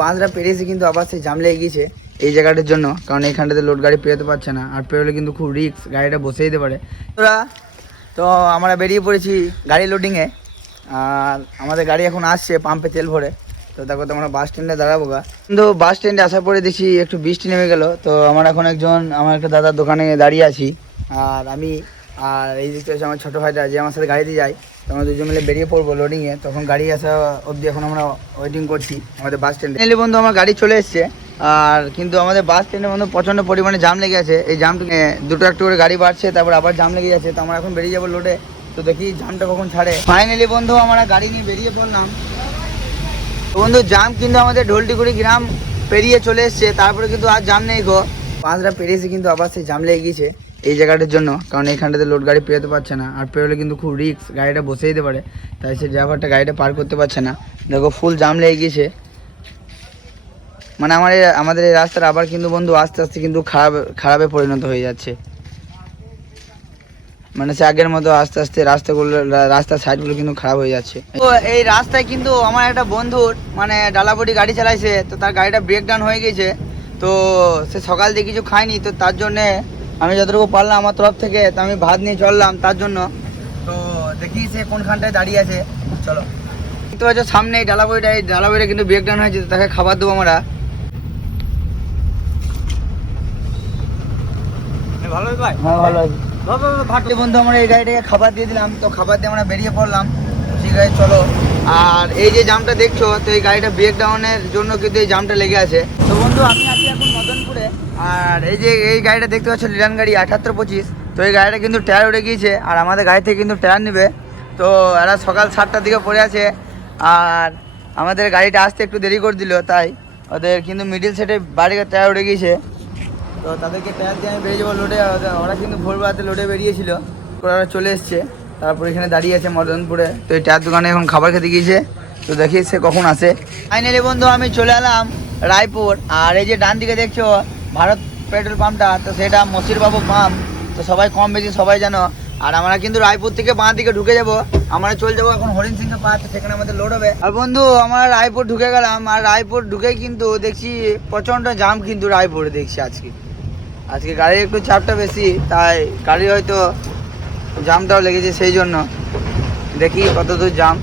পাঁচটা পেরিয়েছে কিন্তু আবার সেই জাম লেগে গিয়েছে এই জায়গাটার জন্য, কারণ এইখানটাতে লোড গাড়ি পেরোতে পারছে না, আর পেরোলে কিন্তু খুব রিস্ক, গাড়িটা বসে দিতে পারে। তো আমরা বেরিয়ে পড়েছি গাড়ি লোডিংয়ে, আর আমাদের গাড়ি এখন আসছে পাম্পে তেল ভরে। তো দেখো তো আমরা বাস স্ট্যান্ডে দাঁড়াবো গা, কিন্তু বাস স্ট্যান্ডে আসার পরে দেখি একটু বৃষ্টি নেমে গেল। তো আমার এখন আমার একটা দাদার দোকানে দাঁড়িয়ে আছি, আর এই দিকটা হচ্ছে আমার ছোটো ভাইটা যে আমার সাথে গাড়িতে যায়। তো আমরা দুজন মিলে বেরিয়ে পড়বো লোডিংয়ে, তখন গাড়ি আসা অবধি এখন আমরা ওয়েটিং করছি আমাদের বাস স্ট্যান্ডে। এলে বন্ধু আমার গাড়ি চলে এসছে, আর কিন্তু আমাদের বাস স্ট্যান্ডের মধ্যে প্রচণ্ড পরিমাণে জাম লেগে আছে। এই জামটা দুটো একটু করে গাড়ি বাড়ছে, তারপর আবার জাম লেগে যাচ্ছে। তো আমরা এখন বেরিয়ে যাবো লোডে, তো দেখি জামটা কখন ছাড়ে। ফাইনালি বন্ধু আমরা গাড়ি নিয়ে বেরিয়ে পড়লাম। তো বন্ধু জাম কিন্তু আমাদের ঢোলটিগুড়ি গ্রাম পেরিয়ে চলে এসছে, তারপরে কিন্তু আর জাম নেই গো। পাঁচটা পেরিয়েছে কিন্তু আবার সেই জাম লেগে গিয়েছে এই জায়গাটার জন্য, কারণ এইখানটাতে লোড গাড়ি পেরোতে পারছে না, আর পেরোলে কিন্তু খুব রিস্ক, গাড়িটা বসে দিতে পারে। তাই সে ড্রাইভারটা গাড়িটা পার করতে পারছে না। দেখো ফুল জাম লেগে গিয়েছে, মানে আমাদের এই রাস্তার আবার কিন্তু বন্ধু আস্তে আস্তে কিন্তু খারাপে পরিণত হয়ে যাচ্ছে। মানে সে আগের মতো আস্তে আস্তে রাস্তার সাইডগুলো কিন্তু খারাপ হয়ে যাচ্ছে। তো এই রাস্তায় কিন্তু আমার একটা বন্ধুর মানে ডালাবডি গাড়ি চালাইছে, তো তার গাড়িটা ব্রেকডাউন হয়ে গেছে। তো সে সকাল দিয়ে কিছু খায়নি, তো তার জন্যে আমি যতটুকু পারলাম আমার তরফ থেকে, তো আমি ভাত নিয়ে চললাম তার জন্য। তো দেখি সে কোনখানটায় দাঁড়িয়ে আছে, চলো। দেখতে পাচ্ছ সামনে এই ডালাবডিটা কিন্তু ব্রেকডাউন হয়েছে, তো তাকে খাবার দেবো আমরা। ভালো ভাই? হ্যাঁ ভালো আছে বন্ধু। আমরা এই গাড়িটাকে খাবার দিয়ে দিলাম, তো খাবার দিয়ে আমরা বেরিয়ে পড়লাম। ঠিক আছে চলো। আর এই যে জামটা দেখছো, তো এই গাড়িটা ব্রেকডাউনের জন্য কিন্তু এই জামটা লেগে আছে। তো বন্ধু আমি আছি এখন মদনপুরে, আর এই গাড়িটা দেখতে পাচ্ছ লিডান গাড়ি 7825। তো এই গাড়িটা কিন্তু টায়ার উঠে গিয়েছে, আর আমাদের গাড়ি থেকে কিন্তু টায়ার নেবে। তো এরা সকাল 7টার দিকে পড়ে আছে, আর আমাদের গাড়িটা আসতে একটু দেরি করে দিল, তাই ওদের কিন্তু মিডিল সেটে বাড়িতে টায়ার উঠে গিয়েছে। তো তাদেরকে টায়ার দিয়ে আমি বেরিয়ে যাবো লোডে। ওরা কিন্তু ভোরবেলাতে লোডে বেরিয়েছিল, ওরা চলে এসছে, তারপর এখানে দাঁড়িয়ে আছে মদনপুরে। তো এই টায়ার দোকানে এখন খাবার খেতে গিয়েছে, তো দেখি সে কখন আসে। ফাইনালি বন্ধু আমি চলে এলাম রায়পুর, আর এই যে ডান দিকে দেখছো ভারত পেট্রোল পাম্পটা, তো সেটা মসিরবাবু পাম্প। তো সবাই কম বেশি সবাই জানো। আর আমরা কিন্তু রায়পুর থেকে বাঁ দিকে ঢুকে যাবো, আমরা চলে যাবো এখন হরিণ সিংহে পার্ক, সেখানে আমাদের লোড হবে। আর বন্ধু আমরা রায়পুর ঢুকে গেলাম, আর রায়পুর ঢুকেই কিন্তু দেখছি প্রচণ্ড জাম কিন্তু রায়পুরে দেখছি আজকে গাড়ির একটু চাপটা বেশি, তাই গাড়ি হয়তো জামটাও লেগেছে, সেই জন্য দেখি কত দূর জাম।